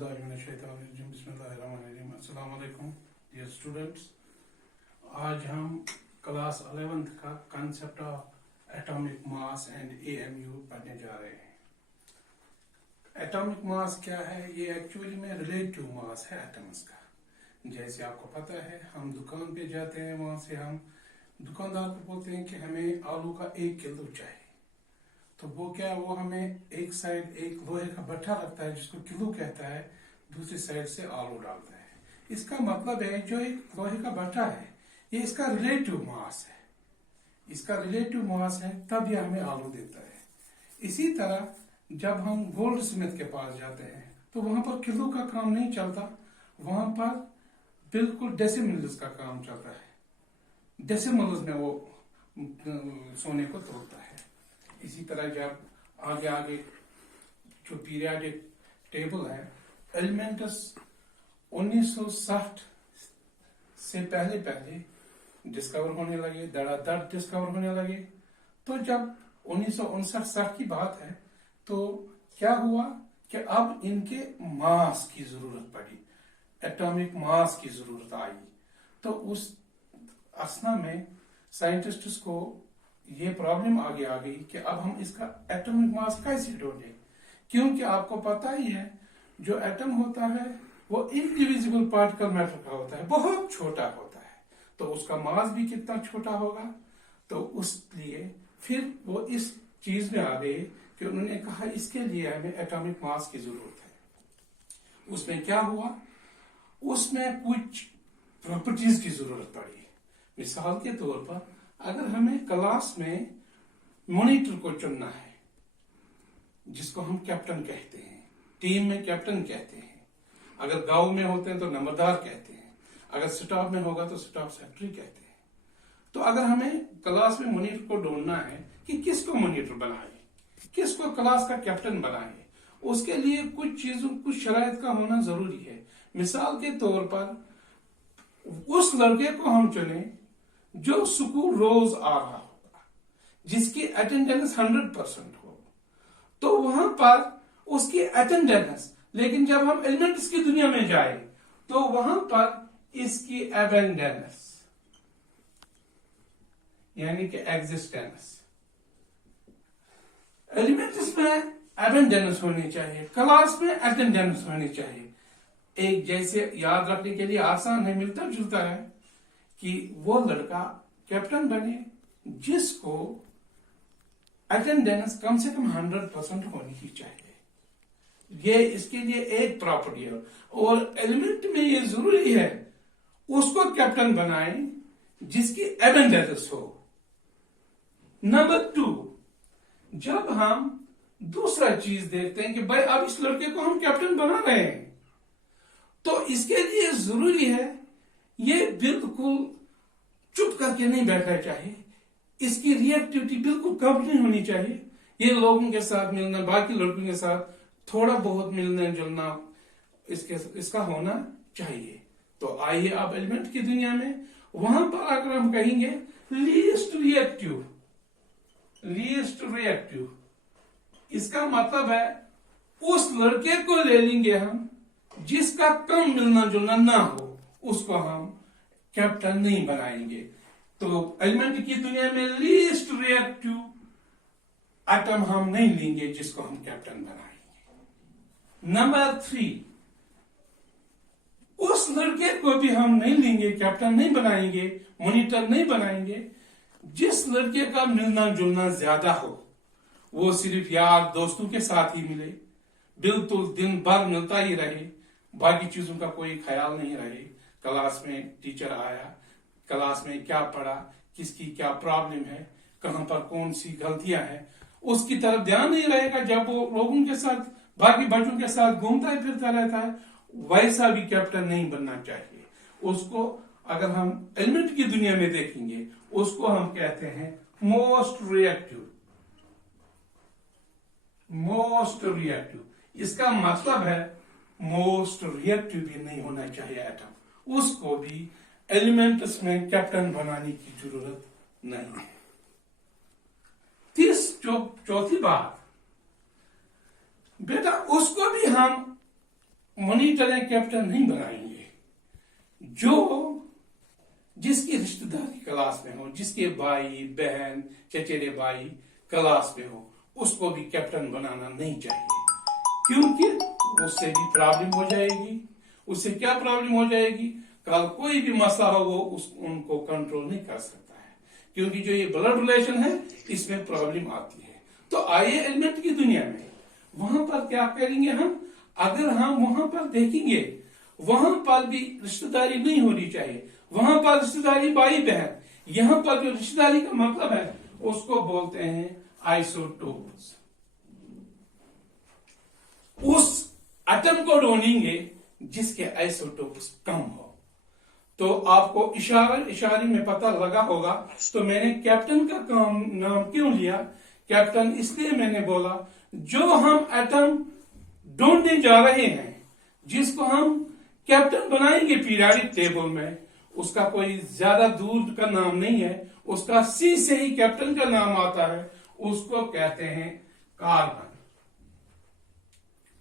अस्सलाम वालेकुम dear students. आज हम क्लास 11th का concept of atomic mass and AMU पढ़ने जा रहे हैं। एटॉमिक मास क्या है? ये एक्चुअली में रिलेटिव मास है एटम्स का। जैसे आपको पता है, हम दुकान पे जाते हैं, वहां से हम दुकानदार को बोलते हैं कि हमें आलू का 1 किलो चाहिए। तो वो क्या, वो हमें एक साइड एक लोहे का भट्ठा रखता है जिसको किलो कहता है, दूसरी साइड से आलू डालता है। इसका मतलब है जो एक लोहे का भट्ठा है ये इसका रिलेटिव मास है, इसका रिलेटिव मास है, तब ये हमें आलू देता है। इसी तरह जब हम गोल्ड स्मिथ के पास जाते हैं तो वहां पर किलो का काम नहीं चलता, वहां पर बिल्कुल डेसिमल्स का काम चलता है। डेसिमल्स में वो सोने को तोड़ता है। इसी तरह जब आगे आगे जो पीरियोडिक टेबल है, एलिमेंट्स 1960 से पहले डिस्कवर होने लगे, धड़ाधड़ डिस्कवर होने लगे। तो जब 1959-60 की बात है तो क्या हुआ कि अब इनके मास की जरूरत पड़ी, एटॉमिक मास की जरूरत आई। तो उस असना में साइंटिस्ट्स को ये प्रॉब्लम आगे आ गई कि अब हम इसका एटॉमिक मास कैसे ढूंढें, क्योंकि आपको पता ही है जो एटम होता है वो इंडिविजुअल पार्टिकल मैटर का होता है, बहुत छोटा होता है। तो उसका मास भी कितना छोटा होगा। तो उसलिए फिर वो इस चीज में आ गए कि उन्होंने कहा इसके लिए हमें एटॉमिक मास की जरूरत है। उसमें क्या हुआ, उसमें कुछ प्रॉपर्टीज की जरूरत पड़ी। मिसाल के तौर पर अगर हमें क्लास में मॉनिटर को चुनना है, जिसको हम कैप्टन कहते हैं, टीम में कैप्टन कहते हैं, अगर गांव में होते हैं तो नंबरदार कहते हैं, अगर स्टाफ में होगा तो स्टाफ सेक्रेटरी कहते हैं। तो अगर हमें क्लास में मॉनिटर को ढूंढना है कि किसको मॉनिटर बनाए, किसको क्लास का कैप्टन बनाए, उसके लिए कुछ चीजों, कुछ शराइत का होना जरूरी है। मिसाल के तौर पर उस लड़के को हम चुने जो स्कूल रोज आ रहा होगा, जिसकी अटेंडेंस 100% हो, तो वहां पर उसकी अटेंडेंस, लेकिन जब हम एलिमेंट्स की दुनिया में जाए तो वहां पर इसकी अटेंडेंस यानी कि एग्जिस्टेंस, एलिमेंट्स में अटेंडेंस होनी चाहिए, क्लास में अटेंडेंस होनी चाहिए। एक जैसे याद रखने के लिए आसान है, मिलता जुलता है कि वो लड़का कैप्टन बने जिसको अटेंडेंस कम से कम 100% होनी ही चाहिए। ये इसके लिए एक प्रॉपर्टी है। और एलिमेंट में ये जरूरी है उसको कैप्टन बनाएं जिसकी अटेंडेंस हो। नंबर 2, जब हम दूसरा चीज देखते हैं कि भाई अब इस लड़के को हम कैप्टन बना रहे हैं, तो इसके लिए जरूरी है ये बिल्कुल चुप करके नहीं बैठना चाहिए, इसकी रिएक्टिविटी बिल्कुल कम नहीं होनी चाहिए। ये लोगों के साथ मिलना, बाकी लड़कों के साथ थोड़ा बहुत मिलना जुलना इसका होना चाहिए। तो आइए आप एलिमेंट की दुनिया में, वहां पर अगर हम कहेंगे लीस्ट रिएक्टिव, इसका मतलब है उस लड़के को ले लेंगे हम जिसका कम मिलना जुलना ना हो, उसको हम कैप्टन नहीं बनाएंगे। तो एलिमेंट की दुनिया में लीस्ट रिएक्टिव एटम हम नहीं लेंगे जिसको हम कैप्टन बनाएंगे। नंबर 3, उस लड़के को भी हम नहीं लेंगे, कैप्टन नहीं बनाएंगे, मॉनिटर नहीं बनाएंगे, जिस लड़के का मिलना जुलना ज्यादा हो, वो सिर्फ यार दोस्तों के साथ ही मिले, बिल्कुल दिन भर मिलता ही रहे, बाकी चीजों का कोई ख्याल नहीं रहे। क्लास में टीचर आया, क्लास में क्या पढ़ा, किसकी क्या प्रॉब्लम है, कहां पर कौन सी गलतियां हैं, उसकी तरफ ध्यान नहीं रहेगा। जब वो लोगों के साथ, बाकी बच्चों के साथ घूमता फिरता रहता है, वैसा भी कैप्टन नहीं बनना चाहिए। उसको अगर हम एलिमेंट की दुनिया में देखेंगे, उसको हम कहते हैं मोस्ट रिएक्टिव। इसका मतलब है मोस्ट रिएक्टिव भी नहीं होना चाहिए एटम, उसको भी एलिमेंट्स में कैप्टन बनाने की जरूरत नहीं है। चौथी बात, बेटा उसको भी हम मॉनिटर या कैप्टन नहीं बनाएंगे। जो जिसकी रिश्तेदारी क्लास में हो, जिसके भाई बहन चचेरे भाई क्लास में हो, उसको भी कैप्टन बनाना नहीं चाहिए, क्योंकि उससे भी प्रॉब्लम हो जाएगी। उससे क्या प्रॉब्लम हो जाएगी? कल कोई भी मसला हो वो उनको कंट्रोल नहीं कर सकता है, क्योंकि जो ये ब्लड रिलेशन है इसमें प्रॉब्लम आती है। तो आइए एलिमेंट की दुनिया में वहां पर क्या करेंगे हम? अगर हम वहां पर देखेंगे, वहां पर भी रिश्तेदारी नहीं होनी चाहिए, वहां पर रिश्तेदारी भाई बहन। यहां पर जो रिश्तेदारी का मतलब है उसको बोलते हैं आइसोटोप्स। उस एटम को ढूंढेंगे जिसके आइसोटोप्स कम हो। तो आपको इशारे में पता लगा होगा, तो मैंने कैप्टन का नाम क्यों लिया? कैप्टन इसलिए मैंने बोला, जो हम एटम ढूंढने जा रहे हैं, जिसको हम कैप्टन बनाएंगे पीरियोडिक टेबल में, उसका कोई ज्यादा दूर का नाम नहीं है, उसका सी से ही कैप्टन का नाम आता है, उसको कहते हैं कार्बन।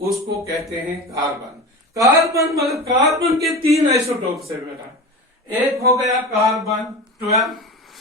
उसको कहते हैं कार्बन। कार्बन मगर कार्बन के 3 आइसोटोप्स है बेटा। एक हो गया कार्बन 12,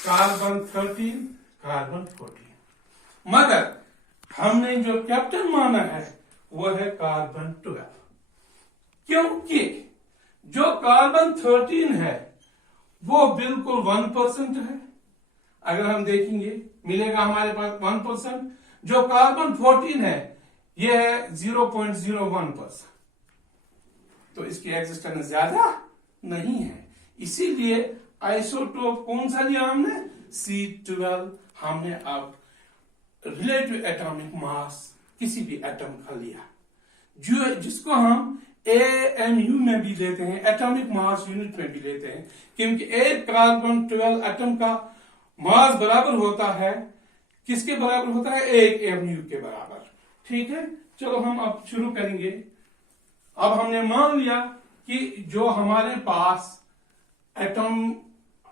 कार्बन 13, कार्बन 14। मगर हमने जो कैप्टन माना है वो है कार्बन 12, क्योंकि जो कार्बन 13 है वो बिल्कुल 1% है। अगर हम देखेंगे मिलेगा हमारे पास 1%। जो कार्बन 14 है ये है 0.01%। तो इसकी एग्जिस्टेंस ज्यादा नहीं है, इसीलिए आइसोटोप कौन सा लिया हमने? C12। हमने अब रिलेटिव एटॉमिक मास किसी भी एटम का लिया, जो जिसको हम AMU में भी लेते हैं, एटॉमिक मास यूनिट में भी लेते हैं, क्योंकि एक कार्बन 12 एटम का मास बराबर होता है, किसके बराबर होता है? एक AMU के बराबर। ठीक है, चलो हम अब शुरू करेंगे। अब हमने मान लिया कि जो हमारे पास एटम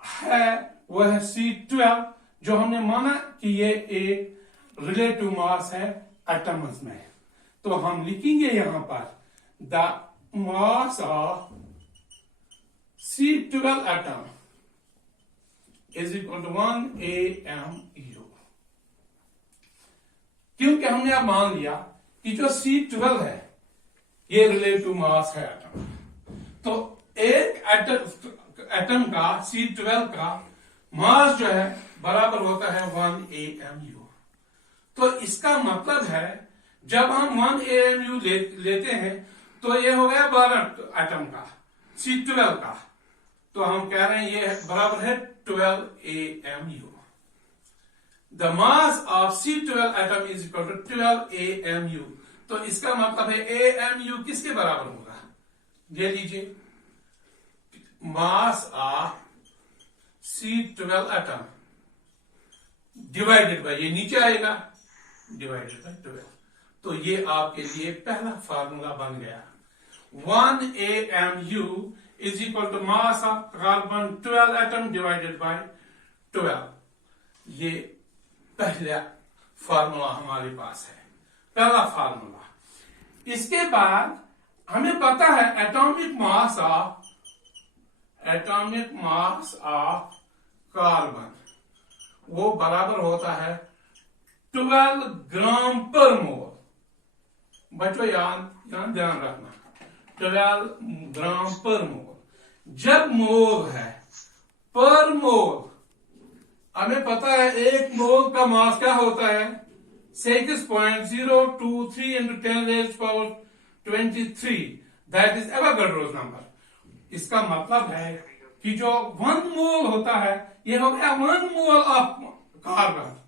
है वह है C12, जो हमने माना कि ये एक रिलेटिव मास है एटम्स में। तो हम लिखेंगे यहां पर the mass of C12 atom is equal to 1 AMU, क्योंकि हमने अब मान लिया कि जो C12 है ये रिलेटिव मास है एटम। तो एक एटम का C12 का मास जो है बराबर होता है 1 AMU। तो इसका मतलब है जब हम 1 AMU लेते हैं तो ये हो गया 12 एटम का C12 का, तो हम कह रहे हैं ये बराबर है 12 AMU। The mass of C12 atom is equal to 12 AMU। तो इसका मतलब है AMU किसके बराबर होगा? ये लीजिए, मास of C12 atom divided by, ये नीचे आएगा, डिवाइडेड बाय 12। तो ये आपके लिए पहला फार्मूला बन गया। 1 AMU is equal to mass of carbon 12 atom divided by 12। ये पहला फार्मूला हमारे पास है, पहला फार्मूला। इसके बाद हमें पता है एटॉमिक मास ऑफ कार्बन वो बराबर होता है 12 ग्राम पर मोल। बच्चों ध्यान रखना, 12 ग्राम पर मोल। जब मोल है पर मोल, हमें पता है एक मोल का मास क्या होता है? 6.023 into 10 raised power 23, that is Avogadro's number. इसका मतलब है कि जो 1 मोल होता है ये हो गया 1 मोल ऑफ कार्बन।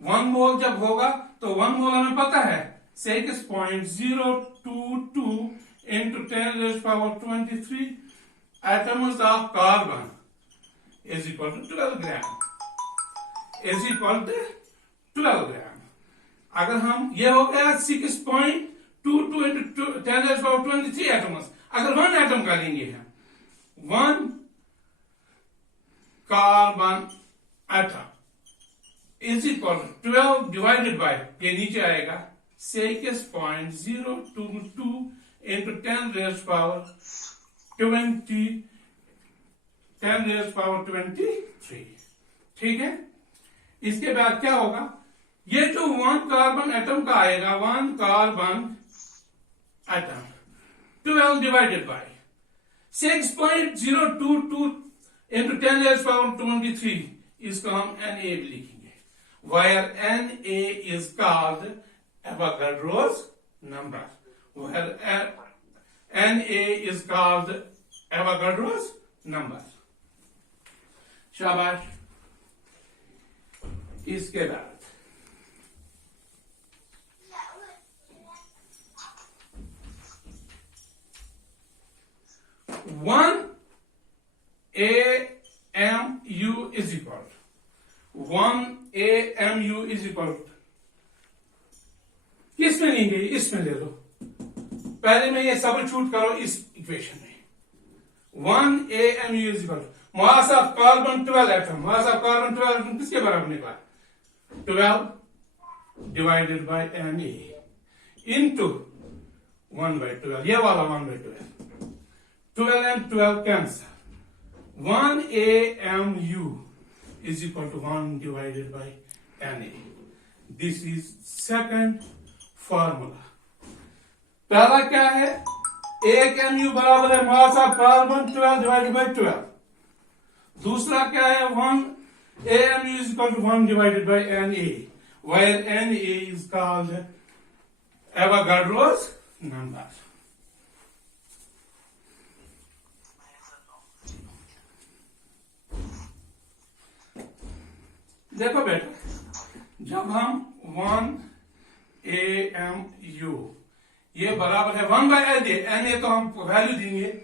1 मोल जब होगा तो 1 मोल हमें पता है 6.022 into 10 raised power 23 atoms of carbon is equal to 12 gram, is equal to 12 ग्राम। अगर हम ये हो गया 6.22 into 10 raised power 23 एटम्स। अगर 1 एटम का लेंगे हम 1 carbon atom is equal to 12 divided by, ये नीचे आएगा 6.022 into 10 raised power 20, 10 raised power 23। ठीक है, इसके बाद क्या होगा, ये जो 1 कार्बन एटम का आएगा, 1 carbon atom 12 divided bye 6.022 into 10 raised power 23, इसको हम Na भी लिखेंगे, where Na is called Avogadro's number, where Na is called Avogadro's number। शाबाश। इसके बाद one AMU is equal to 1 AMU is equal to, किस में लेंगे, इसमें ले लो, पहले में ये सब्स्टिट्यूट करो इस इक्वेशन में। 1 AMU is equal to mass of carbon 12 atom, mass of carbon 12 atom किसके बराबर निकला, 12 डिवाइडेड बाय Na इंटू 1/12, ये वाला 1/12, 12 and 12 cancel, 1 AMU is equal to 1 divided by Na। This is second formula। पहला क्या है, 1 mu बराबर है मास ऑफ कार्बन 12 डिवाइडेड बाय 12। दूसरा क्या है, 1 AMU is equal to 1 divided by Na, where Na is called Avogadro's number। देखो बेटा, जब हम 1 AMU ये बराबर है 1 by Na, तो हम वैल्यू देंगे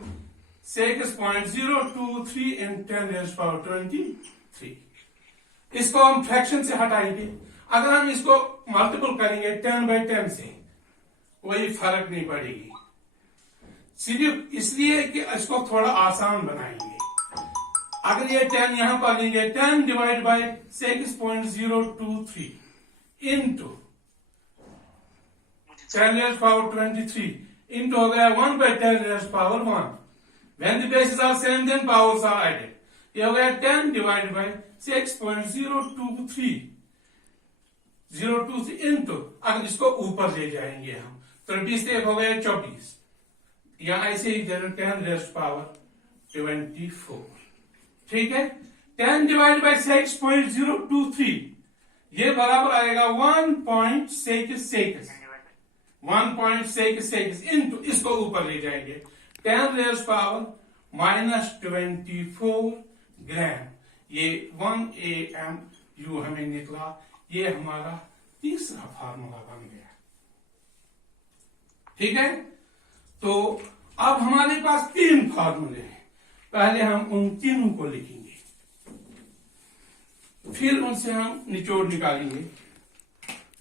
6.023 इन 10 raised power 23। इसको हम फ्रैक्शन से हटाएंगे, अगर हम इसको मल्टीपल करेंगे 10 by 10 से, कोई फर्क नहीं पड़ेगी, सिर्फ इसलिए कि इसको थोड़ा आसान बनाएंगे। अगर ये 10 यहां पर लेंगे, 10 divide by 6.023 into 10 raised power 23 into हो गया 1 by 10 raised power 1। When the bases are same, then powers are added। ये हो गया 10 डिवाइड बाय 6.023 इंटू, अगर इसको ऊपर ले जाएंगे हम तो 20 से हो गया 24, यहां ऐसे ही 10 raised power 24। ठीक है, 10 डिवाइड बाय 6.023 ये बराबर आएगा 1.66 इंटू, इसको ऊपर ले जाएंगे 10 raised power -24 ग्राम। ये 1 AMU हमें निकला, ये हमारा तीसरा फार्मूला बन गया। ठीक है, तो अब हमारे पास 3 फार्मूले हैं, पहले हम उन तीनों को लिखेंगे, फिर उनसे हम निचोड़ निकालेंगे।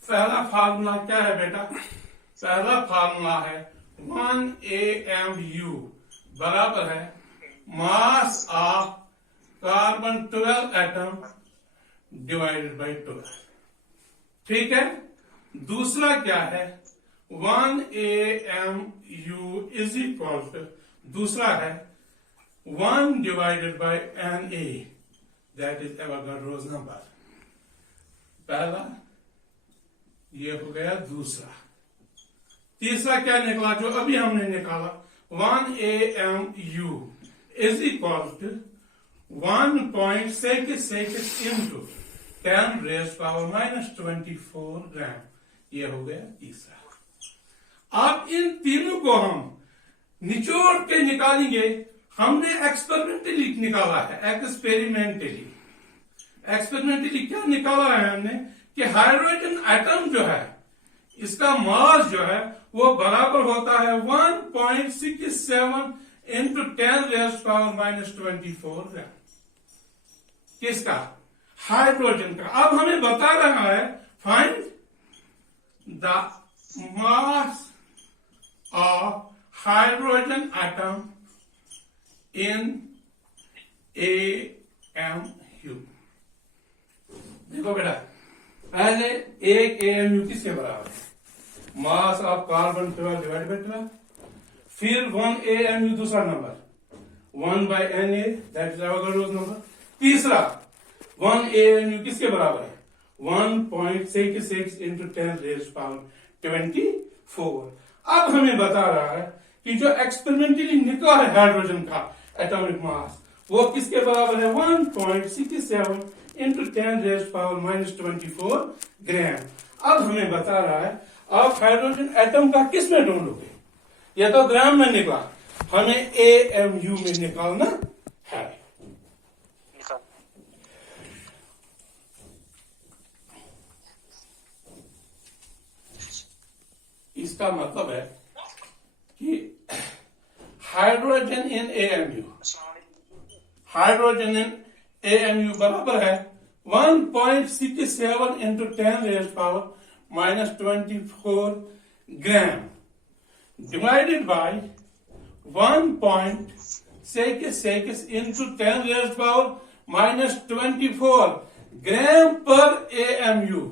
पहला फार्मूला क्या है बेटा, पहला फार्मूला है 1 AMU बराबर है मास of carbon 12 atom divided by 12। ठीक है, दूसरा क्या है, 1 AMU इज इक्वल टू, दूसरा है 1 divided by Na, that is Avogadro's number. पहला ये हो गया, दूसरा, तीसरा क्या निकला जो अभी हमने निकाला, 1 AMU is equal to 1.66 into 10 raised power -24 gram. ये हो गया तीसरा। अब इन तीनों को हम निचोड़ के निकालेंगे। हमने एक्सपेरिमेंटली निकाला है, एक्सपेरिमेंटली क्या निकाला है हमने कि हाइड्रोजन एटम जो है, इसका मास जो है वो बराबर होता है 1.67 इंटू 10 raised power -24 ग्राम। किसका, हाइड्रोजन का। अब हमें बता रहा है find the mass of hydrogen atom in AMU। देखो बेटा, पहले एक AMU किसके बराबर है, मास ऑफ कार्बन 12 डिवाइड बाय 12, फिर 1 AMU दूसरा number, 1/Na, that is Avogadro's number. तीसरा 1 AMU किसके बराबर है? 1.66 इंटू 10⁻24। अब हमें बता रहा है कि जो एक्सपेरिमेंटली निकला है हाइड्रोजन का एटॉमिक मास वो किसके बराबर है? 1.67 इंटू 10⁻24 ग्राम। अब हमें बता रहा है आप हाइड्रोजन एटम का किस में ढूंढोगे? यह तो ग्राम में निकला, हमें AMU में निकालना है। इसका मतलब है कि हाइड्रोजन इन AMU बराबर है 1.67 into 10⁻24 gram divided by 1.66 into 10⁻24 ग्राम पर AMU।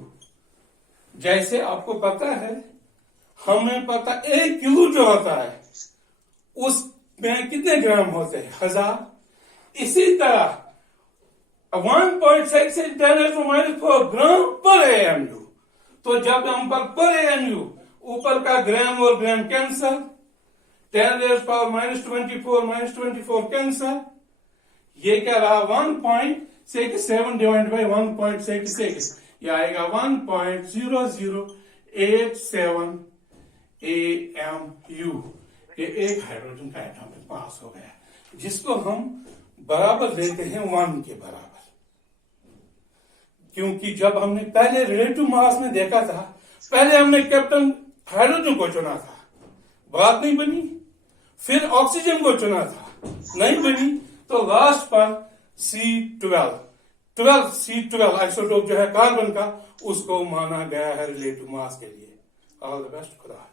जैसे आपको पता है, हमें पता 1 किलो जो होता है उसमें कितने ग्राम होते हैं? 1000। इसी तरह 1.66 10⁻4 ग्राम पर AMU। तो जब हम पर AMU ऊपर का ग्राम और ग्राम कैंसल, 10⁻24 कैंसल, ये क्या रहा? 1.67 डिवाइड बाई 1.66, यह आएगा 1.0087 AMU। ये एक हाइड्रोजन का एटॉमिक मास हो गया, जिसको हम बराबर लेते हैं 1 के बराबर। क्योंकि जब हमने पहले रिलेटिव मास में देखा था, पहले हमने कैप्टन हाइड्रोजन को चुना था, बात नहीं बनी। फिर ऑक्सीजन को चुना था, नहीं बनी। तो लास्ट पर C12 आइसोटोप जो है कार्बन का, उसको माना गया है रिलेटिव मास के लिए। ऑल द बेस्ट, खुदा हाफिज।